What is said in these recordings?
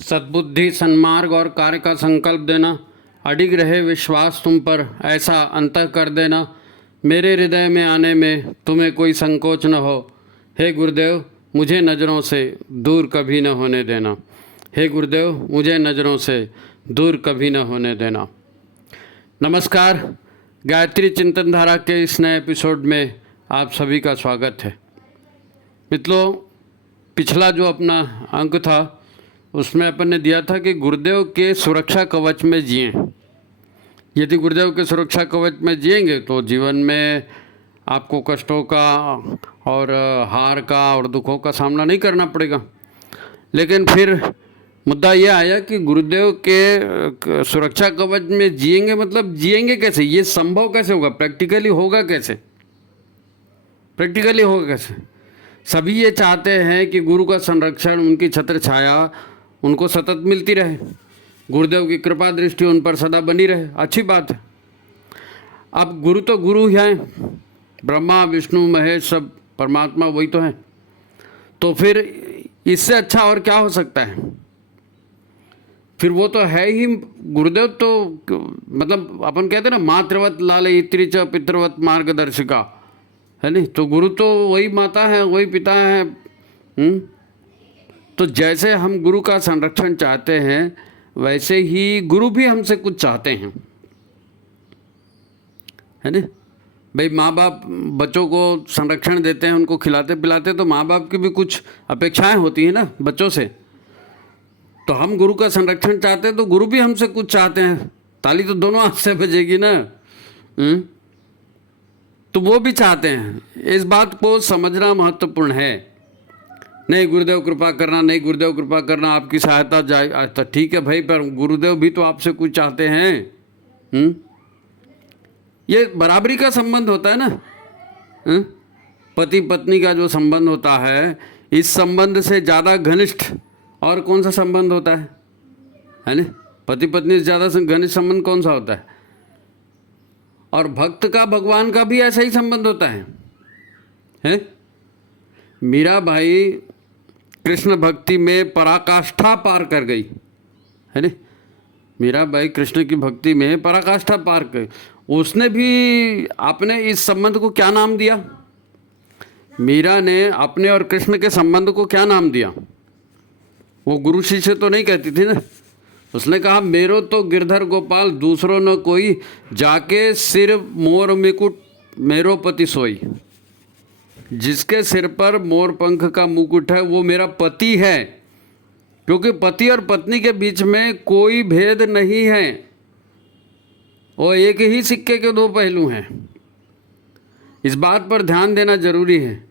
सद्बुद्धि, सन्मार्ग और कार्य का संकल्प देना, अडिग रहे विश्वास तुम पर, ऐसा अंतः कर देना, मेरे हृदय में आने में तुम्हें कोई संकोच न हो। हे गुरुदेव, मुझे नज़रों से दूर कभी न होने देना। हे गुरुदेव, मुझे नज़रों से दूर कभी न होने देना। नमस्कार, गायत्री चिंतन धारा के इस नए एपिसोड में आप सभी का स्वागत है। मित्रों, पिछला जो अपना अंक था उसमें अपन ने दिया था कि गुरुदेव के सुरक्षा कवच में जिएं। यदि गुरुदेव के सुरक्षा कवच में जिएंगे तो जीवन में आपको कष्टों का और हार का और दुखों का सामना नहीं करना पड़ेगा। लेकिन फिर मुद्दा ये आया कि गुरुदेव के सुरक्षा कवच में जिएंगे, मतलब जिएंगे कैसे, ये संभव कैसे होगा, प्रैक्टिकली होगा कैसे, प्रैक्टिकली होगा कैसे। सभी ये चाहते हैं कि गुरु का संरक्षण, उनकी छत्र छाया उनको सतत मिलती रहे, गुरुदेव की कृपा दृष्टि उन पर सदा बनी रहे। अच्छी बात है। अब गुरु तो गुरु ही हैं, ब्रह्मा विष्णु महेश सब परमात्मा वही तो हैं। तो फिर इससे अच्छा और क्या हो सकता है। फिर वो तो है ही गुरुदेव, तो मतलब अपन कहते हैं ना, मातृवत लालयित्री च पितृवत मार्गदर्शिका, है नहीं। तो गुरु तो वही माता है, वही पिता है। तो जैसे हम गुरु का संरक्षण चाहते हैं वैसे ही गुरु भी हमसे कुछ चाहते हैं, है ना। भाई, माँ बाप बच्चों को संरक्षण देते हैं, उनको खिलाते पिलाते, तो माँ बाप की भी कुछ अपेक्षाएं होती हैं ना बच्चों से। तो हम गुरु का संरक्षण चाहते हैं तो गुरु भी हमसे कुछ चाहते हैं। ताली तो दोनों हाथ से बजेगी ना। तो वो भी चाहते हैं। इस बात को समझना महत्वपूर्ण है। नहीं गुरुदेव कृपा करना, नहीं गुरुदेव कृपा करना, आपकी सहायता जाए तो ठीक है भाई, पर गुरुदेव भी तो आपसे कुछ चाहते हैं। ये बराबरी का संबंध होता है ना। पति पत्नी का जो संबंध होता है, इस संबंध से ज़्यादा घनिष्ठ और कौन सा संबंध होता है ना। पति पत्नी से ज़्यादा घनिष्ठ संबंध कौन सा होता है। और भक्त का भगवान का भी ऐसा ही संबंध होता है? मीरा भाई कृष्ण भक्ति में पराकाष्ठा पार कर गई, है ना। मीरा भाई कृष्ण की भक्ति में पराकाष्ठा पार कर, उसने भी आपने इस संबंध को क्या नाम दिया। मीरा ने अपने और कृष्ण के संबंध को क्या नाम दिया। वो गुरु शिष्य तो नहीं कहती थी ना। उसने कहा, मेरो तो गिरधर गोपाल दूसरों न कोई, जाके सिर मोर मुकुट मेरो पति सोई। जिसके सिर पर मोर पंख का मुकुट है वो मेरा पति है, क्योंकि पति और पत्नी के बीच में कोई भेद नहीं है। वो एक ही सिक्के के दो पहलू हैं। इस बात पर ध्यान देना जरूरी है।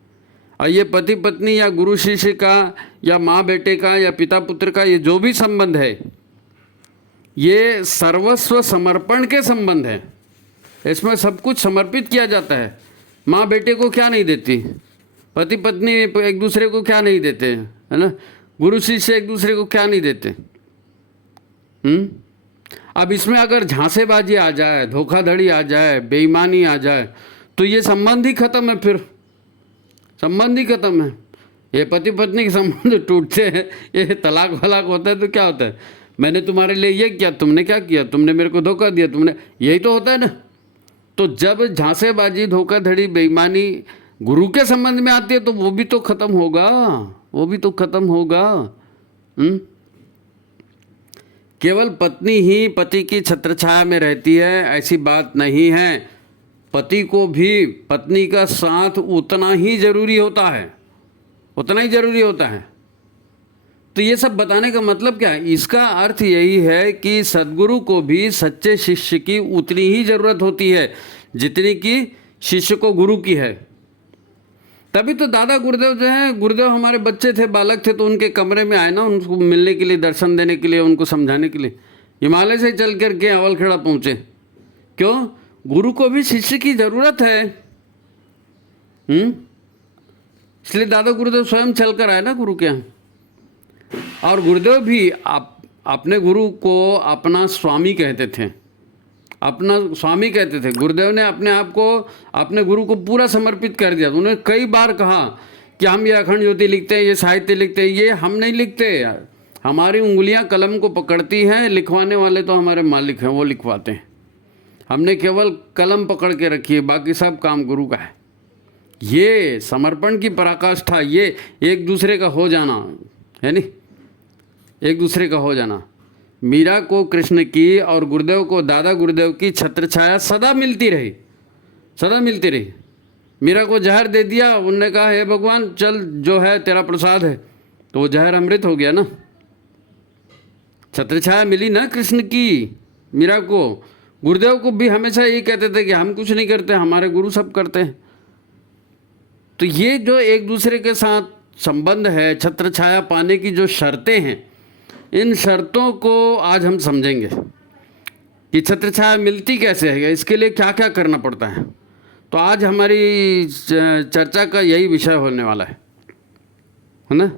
और ये पति पत्नी या गुरु शिष्य का या माँ बेटे का या पिता पुत्र का, ये जो भी संबंध है, ये सर्वस्व समर्पण के संबंध है। इसमें सब कुछ समर्पित किया जाता है। माँ बेटे को क्या नहीं देती, पति पत्नी एक दूसरे को क्या नहीं देते, है ना। गुरु शिष्य एक दूसरे को क्या नहीं देते। अब इसमें अगर झांसेबाजी आ जाए, धोखाधड़ी आ जाए, बेईमानी आ जाए, तो ये संबंध ही खत्म है। फिर संबंध ही खत्म है। ये पति पत्नी के संबंध टूटते हैं, ये तलाक वलाक होता है तो क्या होता है, मैंने तुम्हारे लिए ये किया, तुमने क्या किया, तुमने मेरे को धोखा दिया, तुमने, यही तो होता है ना। तो जब झांसेबाजी, धोखाधड़ी, बेईमानी गुरु के संबंध में आती है तो वो भी तो खत्म होगा, वो भी तो खत्म होगा। केवल पत्नी ही पति की छत्रछाया में रहती है ऐसी बात नहीं है। पति को भी पत्नी का साथ उतना ही जरूरी होता है, उतना ही जरूरी होता है। तो ये सब बताने का मतलब क्या है, इसका अर्थ यही है कि सद्गुरु को भी सच्चे शिष्य की उतनी ही ज़रूरत होती है जितनी कि शिष्य को गुरु की है। तभी तो दादा गुरुदेव जो हैं, गुरुदेव हमारे बच्चे थे, बालक थे, तो उनके कमरे में आए ना, उनको मिलने के लिए, दर्शन देने के लिए, उनको समझाने के लिए हिमालय से चल करके अवलखेड़ा पहुँचे। क्यों? गुरु को भी शिष्य की ज़रूरत है। इसलिए दादा गुरुदेव स्वयं चल कर आए ना गुरु के यहाँ। और गुरुदेव भी अपने गुरु को अपना स्वामी कहते थे, अपना स्वामी कहते थे। गुरुदेव ने अपने आप को, अपने गुरु को पूरा समर्पित कर दिया। उन्होंने कई बार कहा कि हम ये अखंड ज्योति लिखते हैं, ये साहित्य लिखते हैं, ये हम नहीं लिखते, हमारी उंगलियां कलम को पकड़ती हैं, लिखवाने वाले तो हमारे मालिक हैं, वो लिखवाते हैं। हमने केवल कलम पकड़ के रखी है, बाकी सब काम गुरु का है। ये समर्पण की पराकाष्ठा, ये एक दूसरे का हो जाना है नहीं, एक दूसरे का हो जाना। मीरा को कृष्ण की और गुरुदेव को दादा गुरुदेव की छत्र छाया सदा मिलती रही, सदा मिलती रही। मीरा को जहर दे दिया, उनने कहा हे भगवान चल जो है तेरा प्रसाद है, तो वो जहर अमृत हो गया ना। छत्र छाया मिली ना कृष्ण की मीरा को। गुरुदेव को भी हमेशा यही कहते थे कि हम कुछ नहीं करते, हमारे गुरु सब करते हैं। तो ये जो एक दूसरे के साथ संबंध है, छत्र छाया पाने की जो शर्तें हैं, इन शर्तों को आज हम समझेंगे कि छत्र छाया मिलती कैसे है, इसके लिए क्या क्या करना पड़ता है। तो आज हमारी चर्चा का यही विषय होने वाला है ना।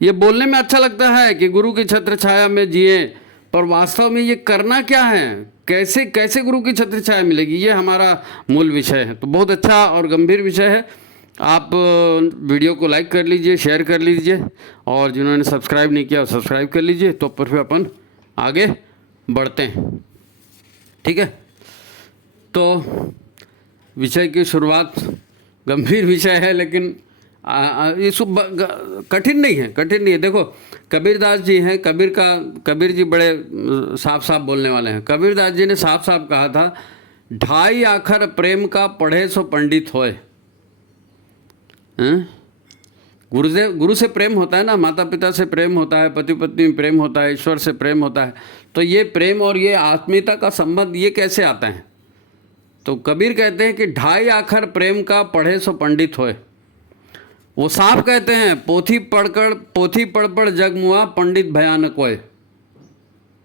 ये बोलने में अच्छा लगता है कि गुरु की छत्र छाया में जिए, पर वास्तव में ये करना क्या है, कैसे कैसे गुरु की छत्र छाया मिलेगी, ये हमारा मूल विषय है। तो बहुत अच्छा और गंभीर विषय है। आप वीडियो को लाइक कर लीजिए, शेयर कर लीजिए, और जिन्होंने सब्सक्राइब नहीं किया सब्सक्राइब कर लीजिए। तो फिर अपन आगे बढ़ते हैं, ठीक है। तो विषय की शुरुआत, गंभीर विषय है लेकिन ये कठिन नहीं है, कठिन नहीं है। देखो कबीरदास जी हैं, कबीर जी बड़े साफ साफ बोलने वाले हैं। कबीरदास जी ने साफ साफ कहा था, ढाई आखर प्रेम का पढ़े सो पंडित होए। गुरु से प्रेम होता है ना, माता पिता से प्रेम होता है, पति पत्नी में प्रेम होता है, ईश्वर से प्रेम होता है। तो ये प्रेम और ये आत्मीयता का संबंध ये कैसे आता है? तो कबीर कहते हैं कि ढाई आखर प्रेम का पढ़े सो पंडित होए। वो साफ कहते हैं, पोथी पढ़ पढ़ जग मुआ पंडित भयानक होए।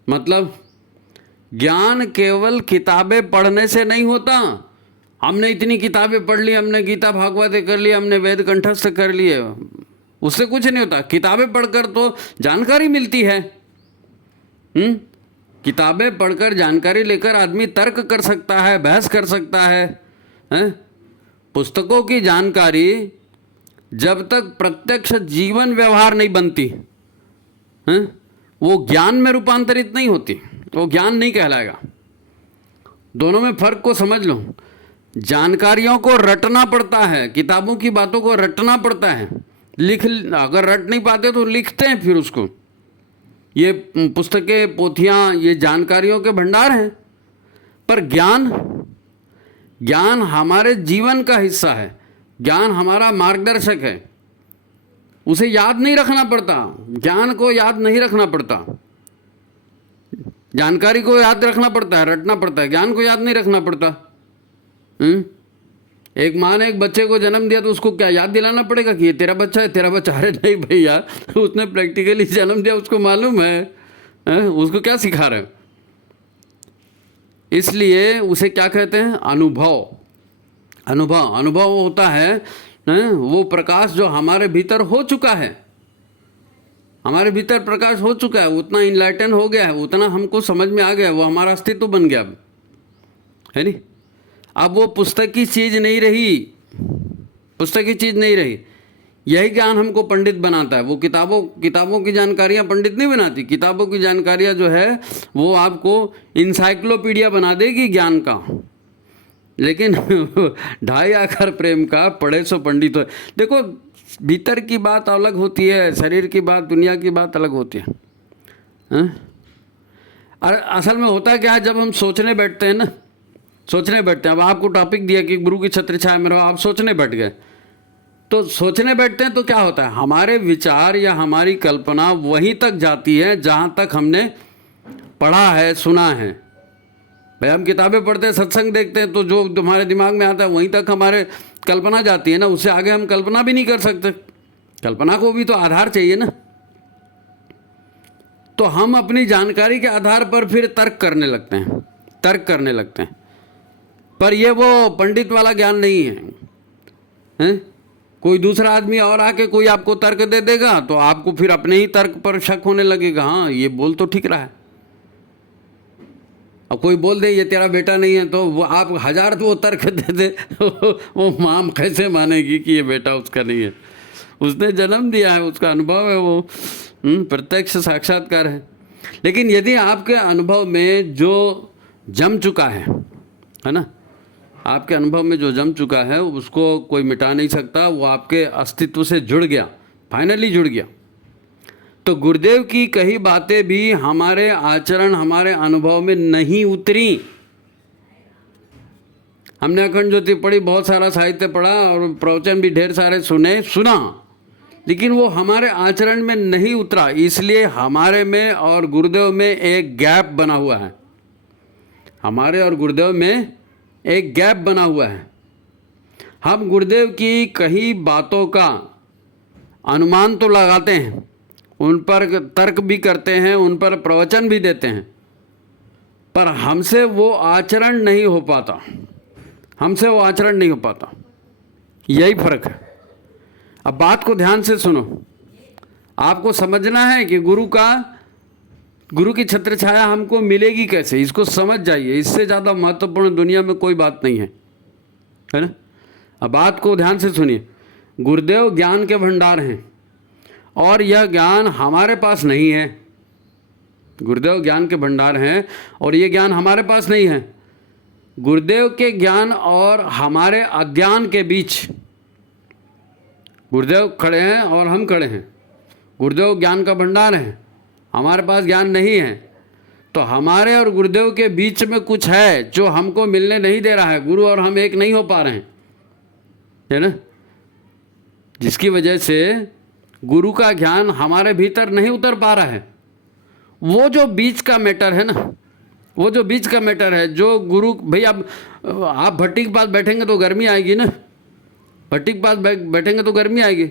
मतलब ज्ञान केवल किताबें पढ़ने से नहीं होता। हमने इतनी किताबें पढ़ ली, हमने गीता भागवत कर ली, हमने वेद कंठस्थ कर लिए, उससे कुछ नहीं होता। किताबें पढ़कर तो जानकारी मिलती है। किताबें पढ़कर जानकारी लेकर आदमी तर्क कर सकता है, बहस कर सकता है, पुस्तकों की जानकारी जब तक प्रत्यक्ष जीवन व्यवहार नहीं बनती वो ज्ञान में रूपांतरित नहीं होती, वो ज्ञान नहीं कहलाएगा। दोनों में फर्क को समझ लो। जानकारियों को रटना पड़ता है, किताबों की बातों को रटना पड़ता है। अगर रट नहीं पाते तो लिखते हैं फिर उसको। ये पुस्तकें, पोथियाँ, ये जानकारियों के भंडार हैं। पर ज्ञान हमारे जीवन का हिस्सा है, ज्ञान हमारा मार्गदर्शक है। उसे याद नहीं रखना पड़ता, ज्ञान को याद नहीं रखना पड़ता। जानकारी को याद रखना पड़ता है, रटना पड़ता है, ज्ञान को याद नहीं रखना पड़ता। एक माँ ने एक बच्चे को जन्म दिया तो उसको क्या याद दिलाना पड़ेगा कि ये तेरा बच्चा है, तेरा बच्चा? अरे नहीं भैया, उसने प्रैक्टिकली जन्म दिया, उसको मालूम है, उसको क्या सिखा रहे हैं। इसलिए उसे क्या कहते हैं? अनुभव। अनुभव होता है वो प्रकाश जो हमारे भीतर हो चुका है, हमारे भीतर प्रकाश हो चुका है, उतना इनलाइटन हो गया है, उतना हमको समझ में आ गया, वो हमारा अस्तित्व बन गया अब, है नहीं। अब वो पुस्तक की चीज़ नहीं रही, पुस्तक की चीज़ नहीं रही। यही ज्ञान हमको पंडित बनाता है। वो किताबों की जानकारियाँ पंडित नहीं बनाती। किताबों की जानकारियाँ जो है वो आपको इंसाइक्लोपीडिया बना देगी ज्ञान का। लेकिन ढाई आखर प्रेम का पढ़े सो पंडित हो। देखो भीतर की बात अलग होती है, शरीर की बात, दुनिया की बात अलग होती है। और असल में होता क्या है, जब हम सोचने बैठते हैं ना, सोचने बैठते हैं। अब आपको टॉपिक दिया कि गुरु की छत्र छाया में रहो, आप सोचने बैठ गए। तो सोचने बैठते हैं तो क्या होता है, हमारे विचार या हमारी कल्पना वहीं तक जाती है जहाँ तक हमने पढ़ा है, सुना है। भाई हम किताबें पढ़ते हैं, सत्संग देखते हैं, तो जो तुम्हारे दिमाग में आता है वहीं तक हमारे कल्पना जाती है ना। उससे आगे हम कल्पना भी नहीं कर सकते। कल्पना को भी तो आधार चाहिए ना। तो हम अपनी जानकारी के आधार पर फिर तर्क करने लगते हैं। पर ये वो पंडित वाला ज्ञान नहीं है। कोई दूसरा आदमी और आके कोई आपको तर्क दे देगा तो आपको फिर अपने ही तर्क पर शक होने लगेगा, हाँ ये बोल तो ठीक रहा है। और कोई बोल दे ये तेरा बेटा नहीं है, तो वो आप हजार तो वो तर्क दे दे वो माम कैसे मानेगी कि ये बेटा उसका नहीं है? उसने जन्म दिया है, उसका अनुभव है वो। प्रत्यक्ष साक्षात्कार है। लेकिन यदि आपके अनुभव में जो जम चुका है ना, आपके अनुभव में जो जम चुका है उसको कोई मिटा नहीं सकता, वो आपके अस्तित्व से जुड़ गया, फाइनली जुड़ गया। तो गुरुदेव की कही बातें भी हमारे आचरण, हमारे अनुभव में नहीं उतरी। हमने अखंड ज्योति पढ़ी, बहुत सारा साहित्य पढ़ा और प्रवचन भी ढेर सारे सुना, लेकिन वो हमारे आचरण में नहीं उतरा। इसलिए हमारे में और गुरुदेव में एक गैप बना हुआ है, हमारे और गुरुदेव में एक गैप बना हुआ है। हम गुरुदेव की कही बातों का अनुमान तो लगाते हैं, उन पर तर्क भी करते हैं, उन पर प्रवचन भी देते हैं, पर हमसे वो आचरण नहीं हो पाता, हमसे वो आचरण नहीं हो पाता। यही फर्क है। अब बात को ध्यान से सुनो। आपको समझना है कि गुरु की छत्र छाया हमको मिलेगी कैसे, इसको समझ जाइए। इससे ज़्यादा महत्वपूर्ण दुनिया में कोई बात नहीं है ना। अब बात को ध्यान से सुनिए। गुरुदेव ज्ञान के भंडार हैं और यह ज्ञान हमारे पास नहीं है। गुरुदेव ज्ञान के भंडार हैं और ये ज्ञान हमारे पास नहीं है। गुरुदेव के ज्ञान और हमारे अज्ञान के बीच गुरुदेव खड़े हैं और हम खड़े हैं। गुरुदेव ज्ञान का भंडार है, हमारे पास ज्ञान नहीं है। तो हमारे और गुरुदेव के बीच में कुछ है जो हमको मिलने नहीं दे रहा है। गुरु और हम एक नहीं हो पा रहे हैं, है ना, जिसकी वजह से गुरु का ज्ञान हमारे भीतर नहीं उतर पा रहा है। वो जो बीच का मैटर है ना, वो जो बीच का मैटर है, जो गुरु भाई, अब आप भट्टी के पास बैठेंगे तो गर्मी आएगी ना, भट्टी के पास बैठेंगे तो गर्मी आएगी।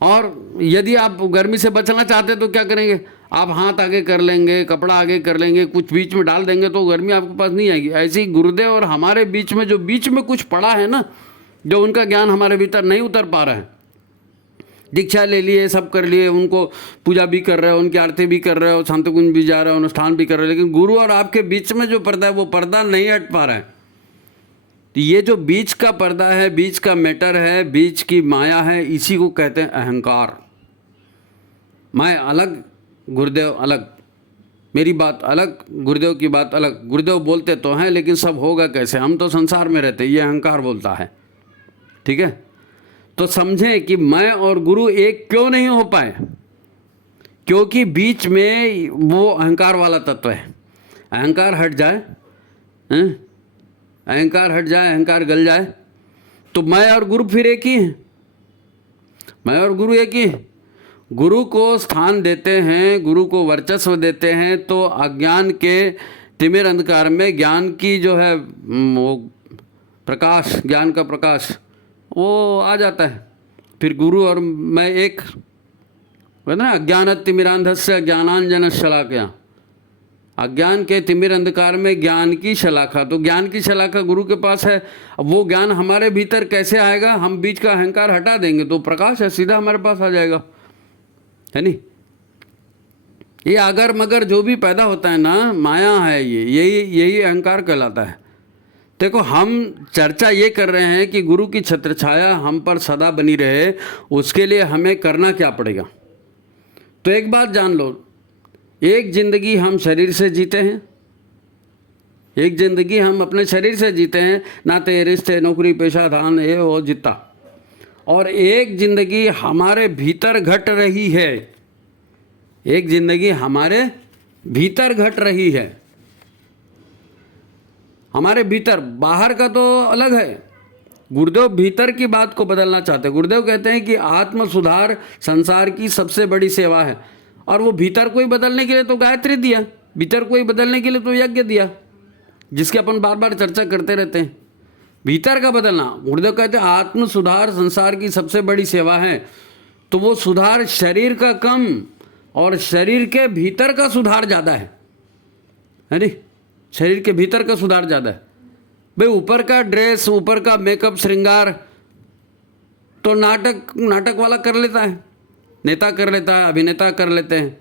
और यदि आप गर्मी से बचना चाहते तो क्या करेंगे, आप हाथ आगे कर लेंगे, कपड़ा आगे कर लेंगे, कुछ बीच में डाल देंगे तो गर्मी आपके पास नहीं आएगी। ऐसे ही गुरुदेव और हमारे बीच में जो बीच में कुछ पड़ा है ना, जो उनका ज्ञान हमारे भीतर नहीं उतर पा रहा है। दीक्षा ले लिए, सब कर लिए, उनको पूजा भी कर रहे हो, उनकी आरती भी कर रहे हो, संत कुंज भी जा रहे हो, अनुष्ठान भी कर रहे हो, लेकिन गुरु और आपके बीच में जो पर्दा है वो पर्दा नहीं हट पा रहा है। तो ये जो बीच का पर्दा है, बीच का मैटर है, बीच की माया है, इसी को कहते हैं अहंकार। मैं अलग, गुरुदेव अलग, मेरी बात अलग, गुरुदेव की बात अलग। गुरुदेव बोलते तो हैं लेकिन सब होगा कैसे, हम तो संसार में रहते, ये अहंकार बोलता है। ठीक है, तो समझें कि मैं और गुरु एक क्यों नहीं हो पाए, क्योंकि बीच में वो अहंकार वाला तत्व है। अहंकार हट जाए, अहंकार हट जाए, अहंकार गल जाए, तो मैं और गुरु फिर एक ही हैं। मैं और गुरु एक ही हैं। गुरु को स्थान देते हैं, गुरु को वर्चस्व देते हैं, तो अज्ञान के तिमिर अंधकार में ज्ञान की जो है वो प्रकाश, ज्ञान का प्रकाश वो आ जाता है। फिर गुरु और मैं एक, है ना, अज्ञान तिमिरांधस्य ज्ञानांजन शलाकया, अज्ञान के तिमिर अंधकार में ज्ञान की शलाखा। तो ज्ञान की शलाखा गुरु के पास है। अब वो ज्ञान हमारे भीतर कैसे आएगा, हम बीच का अहंकार हटा देंगे तो प्रकाश है, सीधा हमारे पास आ जाएगा, है नहीं। ये अगर मगर जो भी पैदा होता है ना, माया है, यही अहंकार कहलाता है। देखो, हम चर्चा ये कर रहे हैं कि गुरु की छत्र छाया हम पर सदा बनी रहे, उसके लिए हमें करना क्या पड़ेगा। तो एक बात जान लो, एक ज़िंदगी हम शरीर से जीते हैं, एक ज़िंदगी हम अपने शरीर से जीते हैं, नाते रिश्ते नौकरी पेशा धान ये वो जितना, और एक ज़िंदगी हमारे भीतर घट रही है, एक ज़िंदगी हमारे भीतर घट रही है, हमारे भीतर। बाहर का तो अलग है। गुरुदेव भीतर की बात को बदलना चाहते हैं। गुरुदेव कहते हैं कि आत्म सुधार संसार की सबसे बड़ी सेवा है, और वो भीतर को ही बदलने के लिए तो गायत्री दिया, भीतर को ही बदलने के लिए तो यज्ञ दिया, जिसकी अपन बार बार चर्चा करते रहते हैं। भीतर का बदलना, गुरुदेव कहते हैं आत्म सुधार संसार की सबसे बड़ी सेवा है। तो वो सुधार शरीर का कम और शरीर के भीतर का सुधार ज़्यादा है नहीं, शरीर के भीतर का सुधार ज़्यादा है। भाई ऊपर का ड्रेस, ऊपर का मेकअप, श्रृंगार तो नाटक वाला कर लेता है, नेता कर लेता है, अभिनेता कर लेते हैं।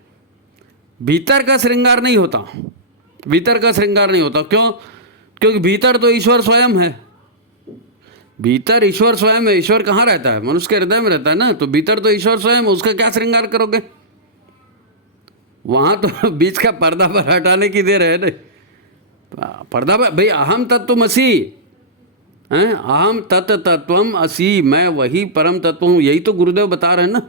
भीतर का श्रृंगार नहीं होता, भीतर का श्रृंगार नहीं होता। क्यों? क्योंकि भीतर तो ईश्वर स्वयं है, भीतर ईश्वर स्वयं है। ईश्वर कहाँ रहता है? मनुष्य के हृदय में रहता है ना, तो भीतर तो ईश्वर स्वयं है, उसका क्या श्रृंगार करोगे? वहाँ तो बीच का पर्दा पर हटाने की देर है ना। पर्दा पर भाई अहम तत्वमसि हैं, अहम तत् तत्वम असि, मैं वही परम तत्व हूँ, यही तो गुरुदेव बता रहे हैं ना।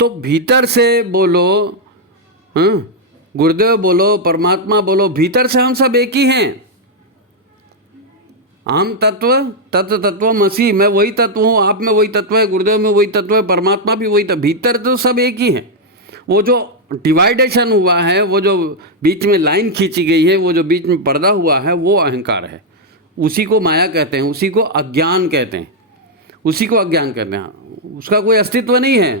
तो भीतर से बोलो, हाँ, गुरुदेव बोलो, परमात्मा बोलो, भीतर से हम सब एक ही हैं। अहम तत्व तत्व तत्वमसि, मैं वही तत्व हूँ, आप में वही तत्व है, गुरुदेव में वही तत्व है, परमात्मा भी वही तत्व, भीतर तो सब एक ही है। वो जो डिवाइडेशन हुआ है, वो जो बीच में लाइन खींची गई है, वो जो बीच में पर्दा हुआ है, वो अहंकार है। उसी को माया कहते हैं, उसी को अज्ञान कहते हैं, उसी को अज्ञान कहते हैं। उसका कोई अस्तित्व नहीं है,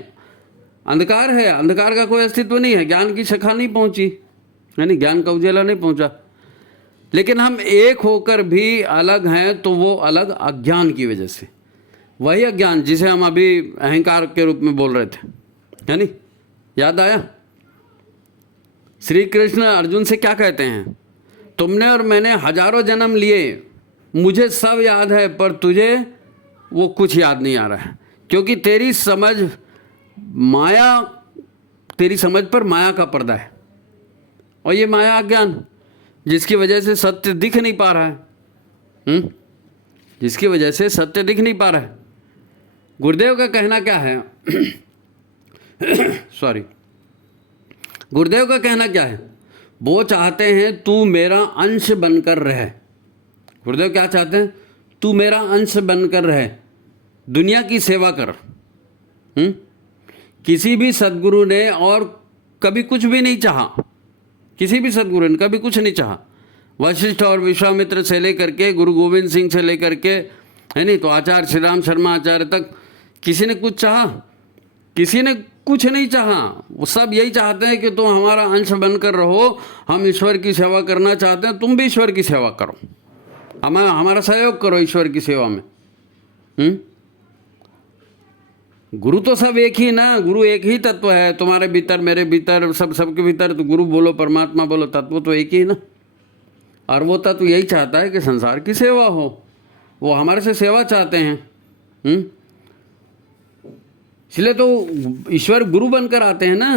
अंधकार है, अंधकार का कोई अस्तित्व नहीं है। ज्ञान की शाखा नहीं पहुंची, यानी ज्ञान का उजाला नहीं पहुंचा। लेकिन हम एक होकर भी अलग हैं, तो वो अलग अज्ञान की वजह से, वही अज्ञान जिसे हम अभी अहंकार के रूप में बोल रहे थे, है नहीं? याद आया? श्री कृष्ण अर्जुन से क्या कहते हैं? तुमने और मैंने हजारों जन्म लिए, मुझे सब याद है, पर तुझे वो कुछ याद नहीं आ रहा है, क्योंकि तेरी समझ माया, तेरी समझ पर माया का पर्दा है, और ये माया अज्ञान, जिसकी वजह से सत्य दिख नहीं पा रहा है। जिसकी वजह से सत्य दिख नहीं पा रहा है। गुरुदेव का कहना क्या है? सॉरी, गुरुदेव का कहना क्या है? वो चाहते हैं तू मेरा अंश बनकर रहे। गुरुदेव क्या चाहते हैं? तू मेरा अंश बनकर रहे, दुनिया की सेवा कर। किसी भी सद्गुरु ने और कभी कुछ भी नहीं चाहा, किसी भी सद्गुरु ने कभी कुछ नहीं चाहा। वशिष्ठ और विश्वामित्र से लेकर के गुरु गोविंद सिंह से लेकर के, है नहीं, तो आचार्य श्री राम शर्मा आचार्य तक, किसी ने कुछ चाहा? किसी ने कुछ नहीं चाहा। वो सब यही चाहते हैं कि तुम हमारा अंश बनकर रहो, हम ईश्वर की सेवा करना चाहते हैं, तुम भी ईश्वर की सेवा करो, हमारा सहयोग करो ईश्वर की सेवा में। गुरु तो सब एक ही ना, गुरु एक ही तत्व है, तुम्हारे भीतर, मेरे भीतर, सबके भीतर। तो गुरु बोलो, परमात्मा बोलो, तत्व तो एक ही ना। और वो तत्व यही चाहता है कि संसार की सेवा हो, वो हमारे से सेवा चाहते हैं। इसलिए तो ईश्वर गुरु बनकर आते हैं ना,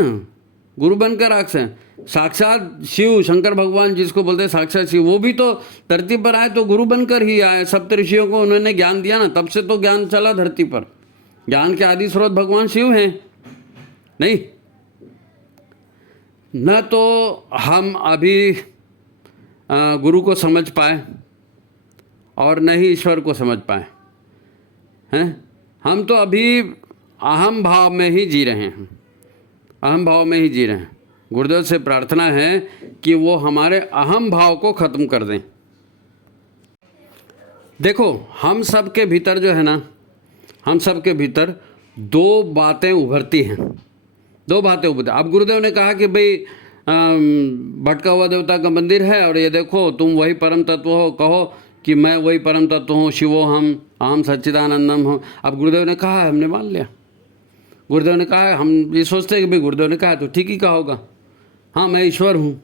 गुरु बनकर आते हैं। साक्षात शिव, शंकर भगवान जिसको बोलते हैं साक्षात शिव, वो भी तो धरती पर आए तो गुरु बनकर ही आए। सप्त ऋषियों को उन्होंने ज्ञान दिया ना, तब से तो ज्ञान चला धरती पर। ज्ञान के आदि स्रोत भगवान शिव हैं, नहीं? न तो हम अभी गुरु को समझ पाए और न ही ईश्वर को समझ पाए हैं। हम तो अभी अहम भाव में ही जी रहे हैं, अहम भाव में ही जी रहे हैं। गुरुदेव से प्रार्थना है कि वो हमारे अहम भाव को ख़त्म कर दें। देखो, हम सब के भीतर जो है ना, हम सब के भीतर दो बातें उभरती हैं, दो बातें उभरती। अब गुरुदेव ने कहा कि भाई भटका हुआ देवता का मंदिर है, और ये देखो तुम वही परम तत्व हो, कहो कि मैं वही परम तत्व हूँ, शिवो हम सच्चिदानंदम हो। अब गुरुदेव ने कहा है, हमने मान लिया। गुरुदेव ने कहा है, हम ये सोचते हैं कि भाई गुरुदेव ने कहा है तो ठीक ही कहा होगा, हाँ मैं ईश्वर हूँ।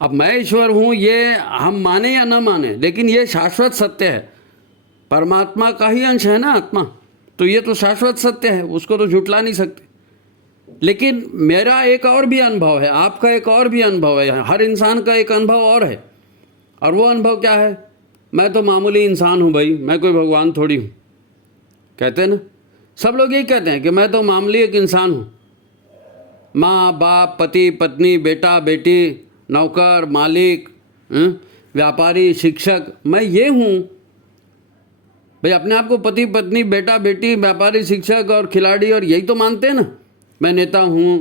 अब मैं ईश्वर हूँ ये हम माने या न माने, लेकिन ये शाश्वत सत्य है। परमात्मा का ही अंश है ना आत्मा, तो ये तो शाश्वत सत्य है, उसको तो झुटला नहीं सकते। लेकिन मेरा एक और भी अनुभव है, आपका एक और भी अनुभव है, हर इंसान का एक अनुभव और है। और वो अनुभव क्या है? मैं तो मामूली इंसान हूँ भाई, मैं कोई भगवान थोड़ी हूँ। कहते हैं ना, सब लोग यही कहते हैं कि मैं तो मामूली एक इंसान हूँ। माँ बाप, पति पत्नी, बेटा बेटी, नौकर मालिक, व्यापारी शिक्षक, मैं ये हूँ भाई। अपने आप को पति पत्नी, बेटा बेटी, व्यापारी शिक्षक और खिलाड़ी और यही तो मानते हैं ना। मैं नेता हूँ,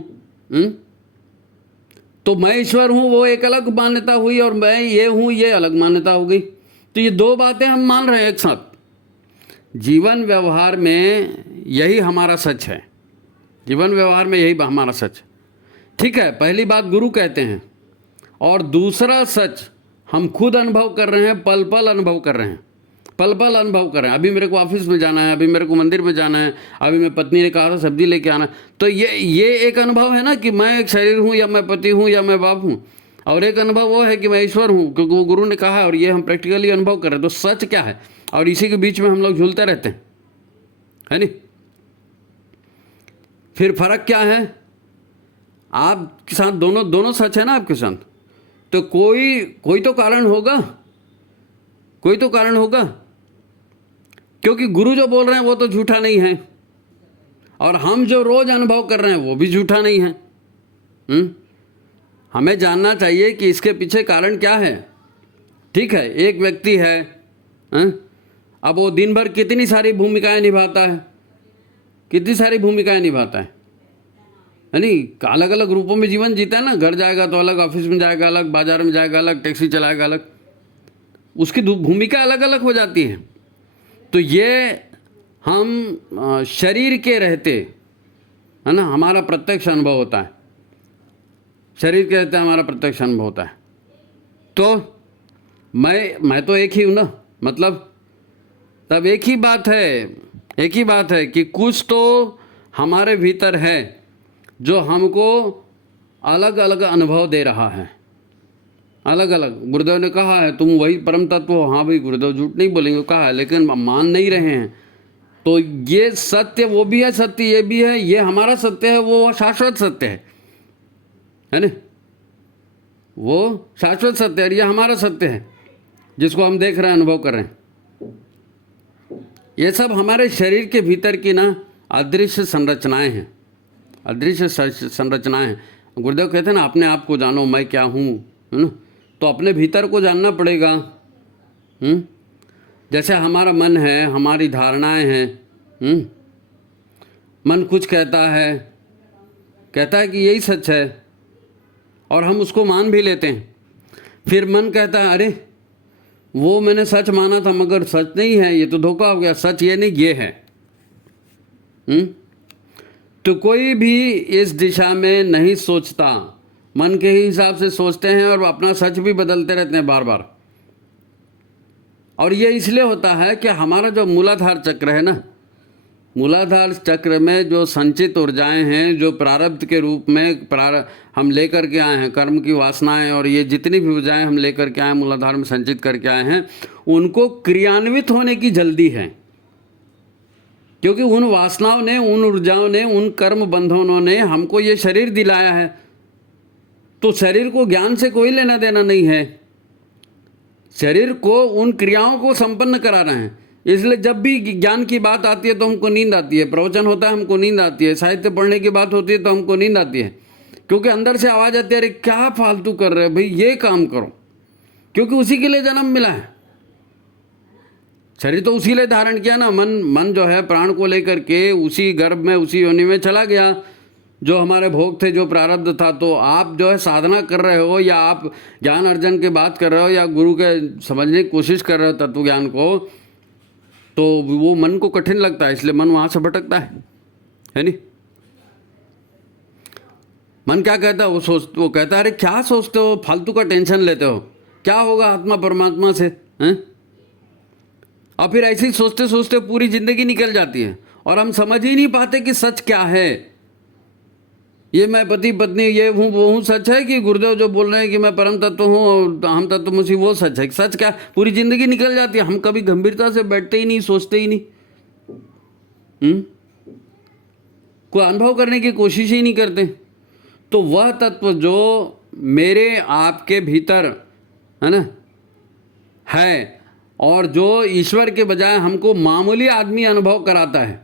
तो मैं ईश्वर हूँ, वो एक अलग मान्यता हुई, और मैं ये हूँ, ये अलग मान्यता हो गई। तो ये दो बातें हम मान रहे हैं एक साथ। जीवन व्यवहार में यही हमारा सच है, जीवन व्यवहार में यही हमारा सच। ठीक है, पहली बात गुरु कहते हैं, और दूसरा सच हम खुद अनुभव कर रहे हैं, पल पल अनुभव कर रहे हैं, पल पल अनुभव कर रहे हैं। अभी मेरे को ऑफिस में जाना है, अभी मेरे को मंदिर में जाना है, अभी मैं पत्नी ने कहा था सब्जी लेके आना है। तो ये एक अनुभव है ना कि मैं एक शरीर हूँ, या मैं पति हूँ, या मैं बाप हूँ। और एक अनुभव वो है कि मैं ईश्वर हूँ, क्योंकि वो गुरु ने कहा है, और ये हम प्रैक्टिकली अनुभव कर रहे हैं। तो सच क्या है? और इसी के बीच में हम लोग झूलते रहते हैं, है नहीं? फिर फर्क क्या है? आपके साथ दोनों सच है ना आपके साथ, तो कोई तो कारण होगा, कोई तो कारण होगा, क्योंकि गुरु जो बोल रहे हैं वो तो झूठा नहीं है, और हम जो रोज अनुभव कर रहे हैं वो भी झूठा नहीं है। हमें जानना चाहिए कि इसके पीछे कारण क्या है। ठीक है, एक व्यक्ति है, अब वो दिन भर कितनी सारी भूमिकाएं निभाता है, कितनी सारी भूमिकाएं निभाता है, नहीं, अलग अलग रूपों में जीवन जीता है ना। घर जाएगा तो अलग, ऑफिस में जाएगा अलग, बाजार में जाएगा अलग, टैक्सी चलाएगा अलग, उसकी भूमिका अलग अलग हो जाती है। तो ये हम शरीर के रहते है ना, हमारा प्रत्यक्ष अनुभव होता है, शरीर के रहते हमारा प्रत्यक्ष अनुभव होता है। तो मैं तो एक ही हूँ ना, मतलब तब एक ही बात है कि कुछ तो हमारे भीतर है जो हमको अलग अलग अनुभव दे रहा है, अलग अलग। गुरुदेव ने कहा है तुम वही परम तत्व हो। हाँ भाई, गुरुदेव झूठ नहीं बोलेंगे, कहा है, लेकिन मान नहीं रहे हैं। तो ये सत्य वो भी है, सत्य ये भी है, ये हमारा सत्य है, वो शाश्वत सत्य है ना, वो शाश्वत सत्य है, ये हमारा सत्य है जिसको हम देख रहे हैं, अनुभव कर रहे हैं। ये सब हमारे शरीर के भीतर की ना अदृश्य संरचनाएं हैं, अदृश्य संरचनाएं हैं। गुरुदेव कहते हैं ना, अपने आप को जानो मैं क्या हूँ, है ना। तो अपने भीतर को जानना पड़ेगा। जैसे हमारा मन है, हमारी धारणाएं हैं। मन कुछ कहता है कि यही सच है, और हम उसको मान भी लेते हैं। फिर मन कहता है अरे वो मैंने सच माना था मगर सच नहीं है, ये तो धोखा हो गया, सच ये नहीं ये है। तो कोई भी इस दिशा में नहीं सोचता, मन के ही हिसाब से सोचते हैं और अपना सच भी बदलते रहते हैं बार बार। और ये इसलिए होता है कि हमारा जो मूलाधार चक्र है ना, मूलाधार चक्र में जो संचित ऊर्जाएं हैं, जो प्रारब्ध के रूप में हम लेकर के आए हैं, कर्म की वासनाएं और ये जितनी भी ऊर्जाएं हम लेकर के आए हैं, मूलाधार में संचित करके आए हैं, उनको क्रियान्वित होने की जल्दी है। क्योंकि उन वासनाओं ने, उन ऊर्जाओं ने, उन कर्म बंधनों ने हमको ये शरीर दिलाया है। तो शरीर को ज्ञान से कोई लेना देना नहीं है, शरीर को उन क्रियाओं को संपन्न करा रहे हैं। इसलिए जब भी ज्ञान की बात आती है तो हमको नींद आती है, प्रवचन होता है हमको नींद आती है, साहित्य पढ़ने की बात होती है तो हमको नींद आती है, क्योंकि अंदर से आवाज़ आती है अरे क्या फालतू कर रहे हैं भाई, ये काम करो, क्योंकि उसी के लिए जन्म मिला है। शरीर तो उसी लिए धारण किया ना, मन जो है प्राण को लेकर के उसी गर्भ में, उसी योनि में चला गया, जो हमारे भोग थे, जो प्रारब्ध था। तो आप जो है साधना कर रहे हो, या आप ज्ञान अर्जन की बात कर रहे हो, या गुरु के समझने की कोशिश कर रहे हो तत्व ज्ञान को, तो वो मन को कठिन लगता है, इसलिए मन वहाँ से भटकता है नहीं। मन क्या कहता है, वो कहता है अरे क्या सोचते हो, फालतू का टेंशन लेते हो, क्या होगा आत्मा परमात्मा से, हैं? और फिर ऐसे ही सोचते सोचते पूरी जिंदगी निकल जाती है और हम समझ ही नहीं पाते कि सच क्या है। ये मैं पति पत्नी ये हूँ वो हूँ सच है, कि गुरुदेव जो बोल रहे हैं कि मैं परम तत्व हूँ और हम तत्वमसी वो सच है? सच क्या, पूरी जिंदगी निकल जाती है, हम कभी गंभीरता से बैठते ही नहीं, सोचते ही नहीं, कोई अनुभव करने की कोशिश ही नहीं करते। तो वह तत्व जो मेरे आपके भीतर है ना है, और जो ईश्वर के बजाय हमको मामूली आदमी अनुभव कराता है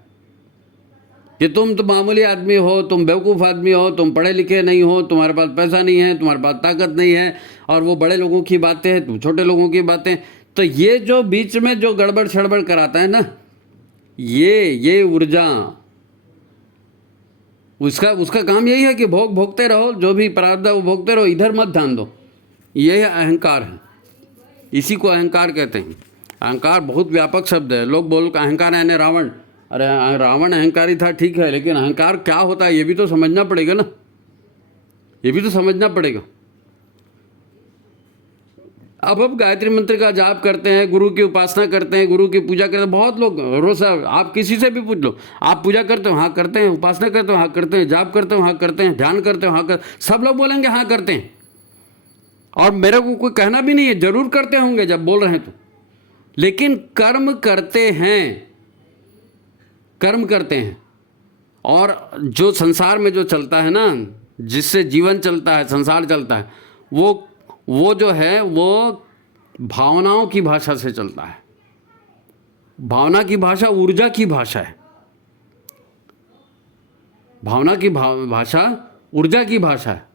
कि तुम तो मामूली आदमी हो, तुम बेवकूफ़ आदमी हो, तुम पढ़े लिखे नहीं हो, तुम्हारे पास पैसा नहीं है, तुम्हारे पास ताकत नहीं है, और वो बड़े लोगों की बातें हैं, तुम छोटे लोगों की बातें। तो ये जो बीच में जो गड़बड़ सड़बड़ कराता है ना, ये ऊर्जा, उसका काम यही है कि भोगते रहो, जो भी प्रारब्ध है वो भोगते रहो, इधर मत ध्यान दो। यह अहंकार है, इसी को अहंकार कहते हैं। अहंकार बहुत व्यापक शब्द है। लोग बोल अहंकार यानी रावण, अरे रावण अहंकारी था, ठीक है, लेकिन अहंकार क्या होता है ये भी तो समझना पड़ेगा ना, ये भी तो समझना पड़ेगा। अब गायत्री मंत्र का जाप करते हैं, गुरु की उपासना करते हैं, गुरु की पूजा करते हैं। बहुत लोग रोज, आप किसी से भी पूछ लो, आप पूजा करते हो? हाँ करते हैं। उपासना करते हो? हाँ करते हैं। जाप करते हो? हाँ करते हैं। ध्यान करते हो? हाँ कर, सब लोग बोलेंगे हाँ करते हैं। और मेरे को कोई कहना भी नहीं है, जरूर करते होंगे जब बोल रहे हैं तो, लेकिन कर्म करते हैं, कर्म करते हैं। और जो संसार में जो चलता है ना, जिससे जीवन चलता है, संसार चलता है, वो जो है वो भावनाओं की भाषा से चलता है। भावना की भाषा ऊर्जा की भाषा है। भावना की भाषा ऊर्जा की भाषा है।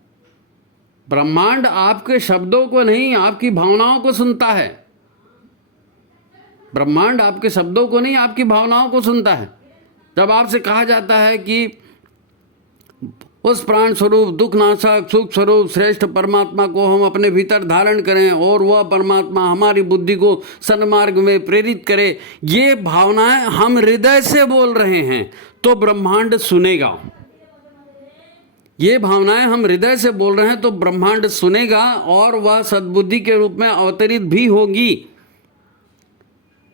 ब्रह्मांड आपके शब्दों को नहीं, आपकी भावनाओं को सुनता है। ब्रह्मांड आपके शब्दों को नहीं, आपकी भावनाओं को सुनता है। जब आपसे कहा जाता है कि उस प्राण स्वरूप, दुख नाशक, सुख स्वरूप श्रेष्ठ परमात्मा को हम अपने भीतर धारण करें और वह परमात्मा हमारी बुद्धि को सन्मार्ग में प्रेरित करे, ये भावनाएं हम हृदय से बोल रहे हैं तो ब्रह्मांड सुनेगा। ये भावनाएं हम हृदय से बोल रहे हैं तो ब्रह्मांड सुनेगा और वह सद्बुद्धि के रूप में अवतरित भी होगी।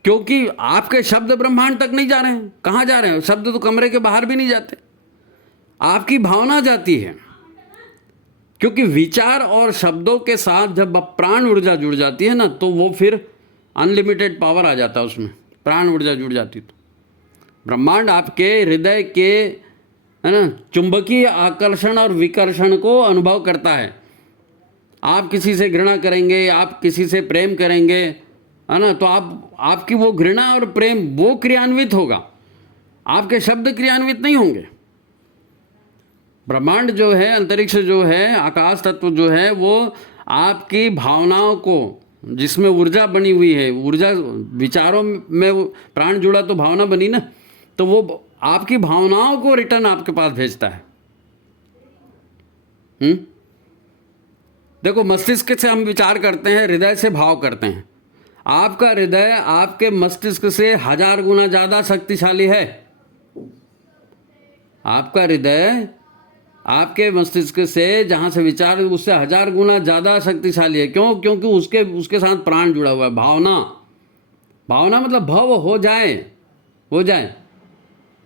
क्योंकि आपके शब्द ब्रह्मांड तक नहीं जा रहे हैं। कहाँ जा रहे हैं? शब्द तो कमरे के बाहर भी नहीं जाते, आपकी भावना जाती है। क्योंकि विचार और शब्दों के साथ जब प्राण ऊर्जा जुड़ जाती है ना, तो वो फिर अनलिमिटेड पावर आ जाता है उसमें। प्राण ऊर्जा जुड़ जाती तो ब्रह्मांड आपके हृदय के, है ना, चुंबकीय आकर्षण और विकर्षण को अनुभव करता है। आप किसी से घृणा करेंगे, आप किसी से प्रेम करेंगे, है ना, तो आपकी वो घृणा और प्रेम वो क्रियान्वित होगा, आपके शब्द क्रियान्वित नहीं होंगे। ब्रह्मांड जो है, अंतरिक्ष जो है, आकाश तत्व जो है, वो आपकी भावनाओं को, जिसमें ऊर्जा बनी हुई है, ऊर्जा विचारों में वो प्राण जुड़ा तो भावना बनी ना, तो वो आपकी भावनाओं को रिटर्न आपके पास भेजता है। देखो, मस्तिष्क से हम विचार करते हैं, हृदय से भाव करते हैं। आपका हृदय आपके मस्तिष्क से 1000 गुना ज़्यादा शक्तिशाली है। आपका हृदय आपके मस्तिष्क से जहाँ से विचार, उससे 1000 गुना ज़्यादा शक्तिशाली है। क्यों? क्योंकि उसके साथ प्राण जुड़ा हुआ है। भावना मतलब भव हो जाए।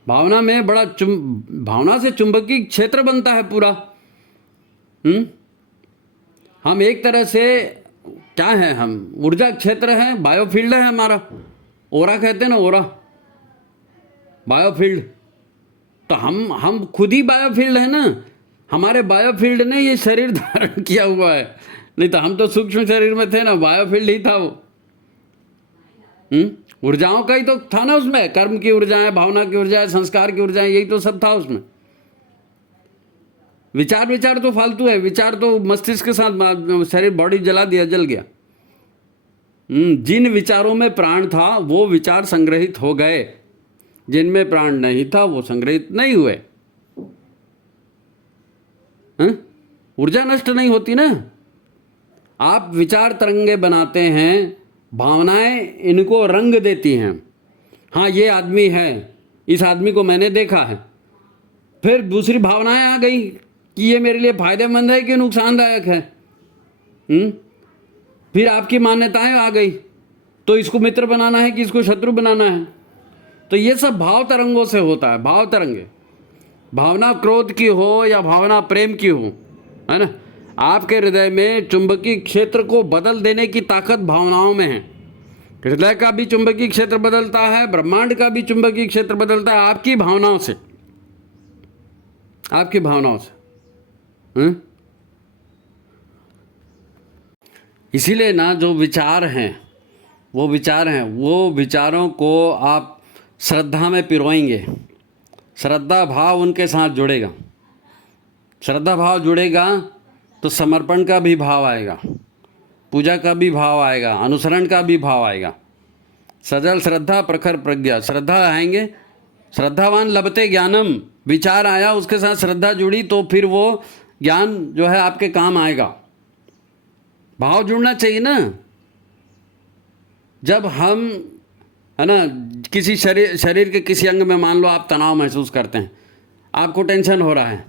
भावना में बड़ा भावना से चुंबकीय क्षेत्र बनता है पूरा। हम एक तरह से क्या है, हम ऊर्जा क्षेत्र है, बायोफील्ड है हमारा। ओरा कहते हैं ना, ओरा, बायोफील्ड। तो हम खुद ही बायोफील्ड है ना। हमारे बायोफील्ड ने ये शरीर धारण किया हुआ है, नहीं तो हम तो सूक्ष्म शरीर में थे ना, बायोफील्ड ही था वो। ऊर्जाओं का ही तो था ना उसमें। कर्म की ऊर्जाएं, भावना की ऊर्जाएं, संस्कार की ऊर्जाएं, यही तो सब था उसमें। विचार तो फालतू है। विचार तो मस्तिष्क के साथ शरीर, बॉडी जला दिया, जल गया। जिन विचारों में प्राण था वो विचार संग्रहित हो गए, जिनमें प्राण नहीं था वो संग्रहित नहीं हुए। ऊर्जा नष्ट नहीं होती ना। आप विचार तरंगे बनाते हैं, भावनाएं इनको रंग देती हैं। हाँ, ये आदमी है, इस आदमी को मैंने देखा है। फिर दूसरी भावनाएं आ गई कि ये मेरे लिए फायदेमंद है कि नुकसानदायक है। फिर आपकी मान्यताएं आ गई, तो इसको मित्र बनाना है कि इसको शत्रु बनाना है। तो ये सब भाव तरंगों से होता है। भाव तरंगे, भावना क्रोध की हो या भावना प्रेम की हो, है ना, आपके हृदय में चुंबकीय क्षेत्र को बदल देने की ताकत भावनाओं में है। हृदय का भी चुंबकीय क्षेत्र बदलता है, ब्रह्मांड का भी चुंबकीय क्षेत्र बदलता है आपकी भावनाओं से। आपकी भावनाओं से। इसीलिए ना, जो विचार हैं वो विचारों को आप श्रद्धा में पिरोएंगे। श्रद्धा भाव उनके साथ जुड़ेगा। श्रद्धा भाव जुड़ेगा तो समर्पण का भी भाव आएगा, पूजा का भी भाव आएगा, अनुसरण का भी भाव आएगा। सजल श्रद्धा प्रखर प्रज्ञा, श्रद्धा आएंगे, श्रद्धावान लभते ज्ञानम। विचार आया, उसके साथ श्रद्धा जुड़ी, तो फिर वो ज्ञान जो है आपके काम आएगा। भाव जुड़ना चाहिए ना। जब हम, है ना, किसी शरीर के किसी अंग में मान लो आप तनाव महसूस करते हैं, आपको टेंशन हो रहा है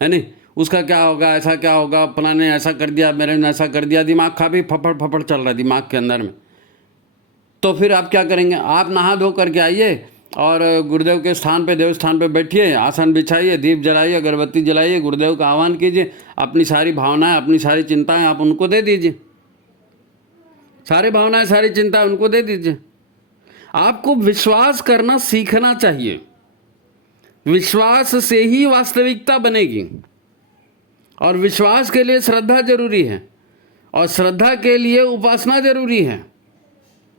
नहीं, उसका क्या होगा, ऐसा क्या होगा, फलाने ने ऐसा कर दिया, मेरे ने ऐसा कर दिया, दिमाग काफ़ी फपड़ चल रहा है दिमाग के अंदर में। तो फिर आप क्या करेंगे? आप नहा धो करके आइए और गुरुदेव के स्थान पे, देव स्थान पे बैठिए, आसन बिछाइए, दीप जलाइए, अगरबत्ती जलाइए, गुरुदेव का आह्वान कीजिए, अपनी सारी भावनाएं, अपनी सारी चिंताएं आप उनको दे दीजिए। सारी भावनाएं, सारी चिंता उनको दे दीजिए। आपको विश्वास करना सीखना चाहिए। विश्वास से ही वास्तविकता बनेगी। और विश्वास के लिए श्रद्धा जरूरी है, और श्रद्धा के लिए उपासना जरूरी है,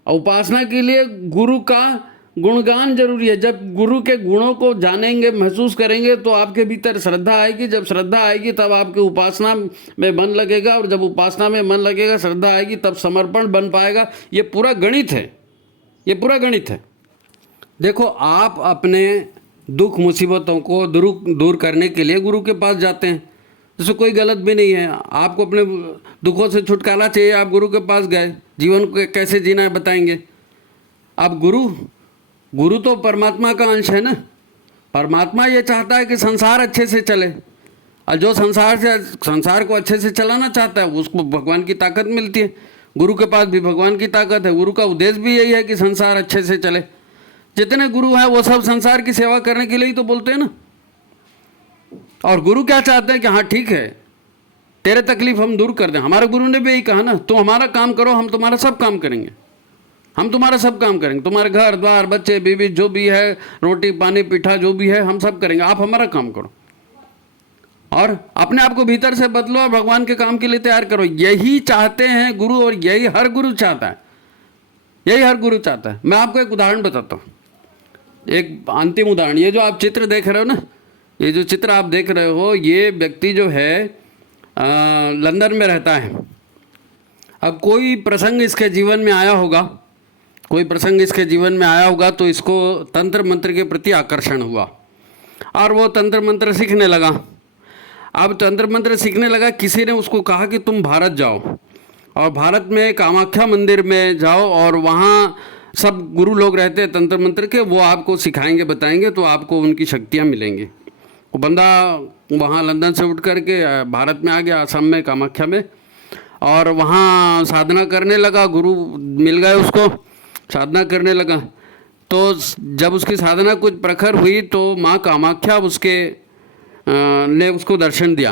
और उपासना के लिए गुरु का गुणगान जरूरी है। जब गुरु के गुणों को जानेंगे, महसूस करेंगे, तो आपके भीतर श्रद्धा आएगी। जब श्रद्धा आएगी तब आपके उपासना में मन लगेगा, और जब उपासना में मन लगेगा, श्रद्धा आएगी, तब समर्पण बन पाएगा। ये पूरा गणित है, ये पूरा गणित है। देखो, आप अपने दुख मुसीबतों को दूर करने के लिए गुरु के पास जाते हैं, इससे कोई गलत भी नहीं है। आपको अपने दुखों से छुटकारा चाहिए, आप गुरु के पास गए, जीवन को कैसे जीना है बताएंगे। अब गुरु तो परमात्मा का अंश है ना। परमात्मा ये चाहता है कि संसार अच्छे से चले, और जो संसार को अच्छे से चलाना चाहता है उसको भगवान की ताकत मिलती है। गुरु के पास भी भगवान की ताकत है। गुरु का उद्देश्य भी यही है कि संसार अच्छे से चले। जितने गुरु हैं वो सब संसार की सेवा करने के लिए ही तो बोलते हैं ना। और गुरु क्या चाहते हैं कि हाँ ठीक है, तेरे तकलीफ हम दूर कर दें। हमारे गुरु ने भी यही कहा ना, तुम हमारा काम करो, हम तुम्हारा सब काम करेंगे। हम तुम्हारा सब काम करेंगे, तुम्हारे घर द्वार, बच्चे बीवी जो भी है, रोटी पानी पीठा जो भी है, हम सब करेंगे, आप हमारा काम करो। और अपने आप को भीतर से बदलो और भगवान के काम के लिए तैयार करो। यही चाहते हैं गुरु, और यही हर गुरु चाहता है, यही हर गुरु चाहता है। मैं आपको एक उदाहरण बताता हूँ, एक अंतिम उदाहरण। ये जो आप चित्र देख रहे हो ना, ये जो चित्र आप देख रहे हो, ये व्यक्ति जो है लंदन में रहता है। अब कोई प्रसंग इसके जीवन में आया होगा, कोई प्रसंग इसके जीवन में आया होगा, तो इसको तंत्र मंत्र के प्रति आकर्षण हुआ और वो तंत्र मंत्र सीखने लगा। अब तंत्र मंत्र सीखने लगा, किसी ने उसको कहा कि तुम भारत जाओ और भारत में कामाख्या मंदिर में जाओ, और वहाँ सब गुरु लोग रहते हैं तंत्र मंत्र के, वो आपको सिखाएंगे, बताएंगे, तो आपको उनकी शक्तियाँ मिलेंगी। वो बंदा वहाँ लंदन से उठ करके भारत में आ गया, असम में कामाख्या में, और वहाँ साधना करने लगा। गुरु मिल गए उसको, साधना करने लगा। तो जब उसकी साधना कुछ प्रखर हुई तो माँ कामाख्या ने उसको दर्शन दिया,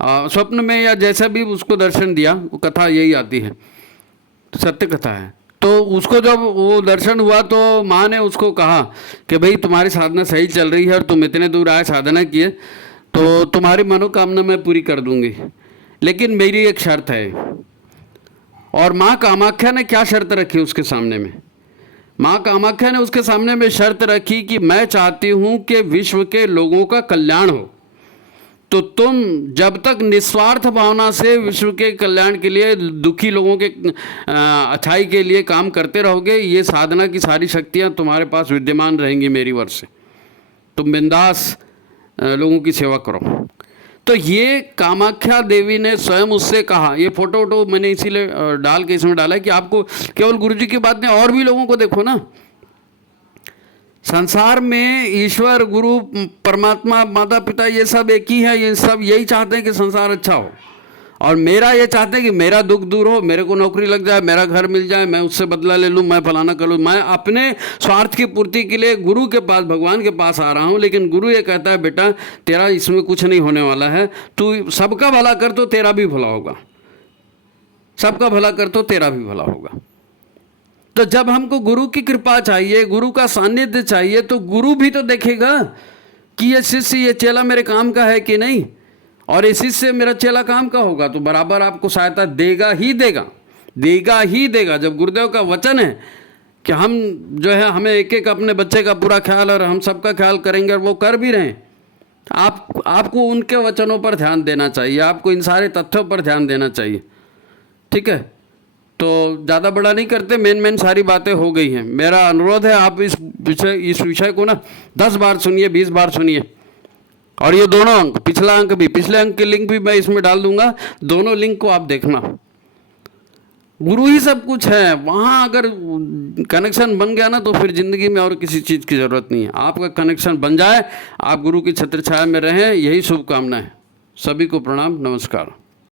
स्वप्न में या जैसा भी उसको दर्शन दिया। वो कथा यही आती है, सत्य कथा है। तो उसको जब वो दर्शन हुआ तो माँ ने उसको कहा कि भाई तुम्हारी साधना सही चल रही है और तुम इतने दूर आए साधना किए, तो तुम्हारी मनोकामना मैं पूरी कर दूंगी, लेकिन मेरी एक शर्त है। और माँ कामाख्या ने क्या शर्त रखी उसके सामने में? माँ कामाख्या ने उसके सामने में शर्त रखी कि मैं चाहती हूँ कि विश्व के लोगों का कल्याण हो, तो तुम जब तक निस्वार्थ भावना से विश्व के कल्याण के लिए, दुखी लोगों के अच्छाई के लिए काम करते रहोगे, ये साधना की सारी शक्तियाँ तुम्हारे पास विद्यमान रहेंगी मेरी ओर से। तुम बिंदास लोगों की सेवा करो। तो ये कामाख्या देवी ने स्वयं उससे कहा। ये फोटो मैंने इसीलिए डाल के इसमें डाला है कि आपको केवल गुरुजी की बात नहीं, और भी लोगों को देखो ना। संसार में ईश्वर, गुरु, परमात्मा, माता पिता, ये सब एक ही है। ये सब यही चाहते हैं कि संसार अच्छा हो, और मेरा ये चाहते हैं कि मेरा दुख दूर हो, मेरे को नौकरी लग जाए, मेरा घर मिल जाए, मैं उससे बदला ले लूँ, मैं फलाना कर लूँ। मैं अपने स्वार्थ की पूर्ति के लिए गुरु के पास, भगवान के पास आ रहा हूँ, लेकिन गुरु ये कहता है बेटा तेरा इसमें कुछ नहीं होने वाला है, तू सबका भला कर तो तेरा भी भला होगा, सबका भला कर तो तेरा भी भला होगा। तो जब हमको गुरु की कृपा चाहिए, गुरु का सानिध्य चाहिए, तो गुरु भी तो देखेगा कि ये शिष्य, ये चेला मेरे काम का है कि नहीं, और इस शिष्य मेरा चेला काम का होगा तो बराबर आपको सहायता देगा ही देगा, देगा ही देगा। जब गुरुदेव का वचन है कि हम जो है, हमें एक एक अपने बच्चे का पूरा ख्याल और हम सबका ख्याल करेंगे, और वो कर भी रहे हैं, आपको उनके वचनों पर ध्यान देना चाहिए, आपको इन सारे तथ्यों पर ध्यान देना चाहिए। ठीक है, तो ज़्यादा बड़ा नहीं करते, मेन सारी बातें हो गई हैं। मेरा अनुरोध है आप इस विषय को ना 10 बार सुनिए, 20 बार सुनिए। और ये दोनों अंक, पिछले अंक के लिंक भी मैं इसमें डाल दूंगा, दोनों लिंक को आप देखना। गुरु ही सब कुछ है। वहाँ अगर कनेक्शन बन गया ना, तो फिर ज़िंदगी में और किसी चीज़ की ज़रूरत नहीं है। आपका कनेक्शन बन जाए, आप गुरु की छत्र छाया में रहें, यही शुभकामना है। सभी को प्रणाम, नमस्कार।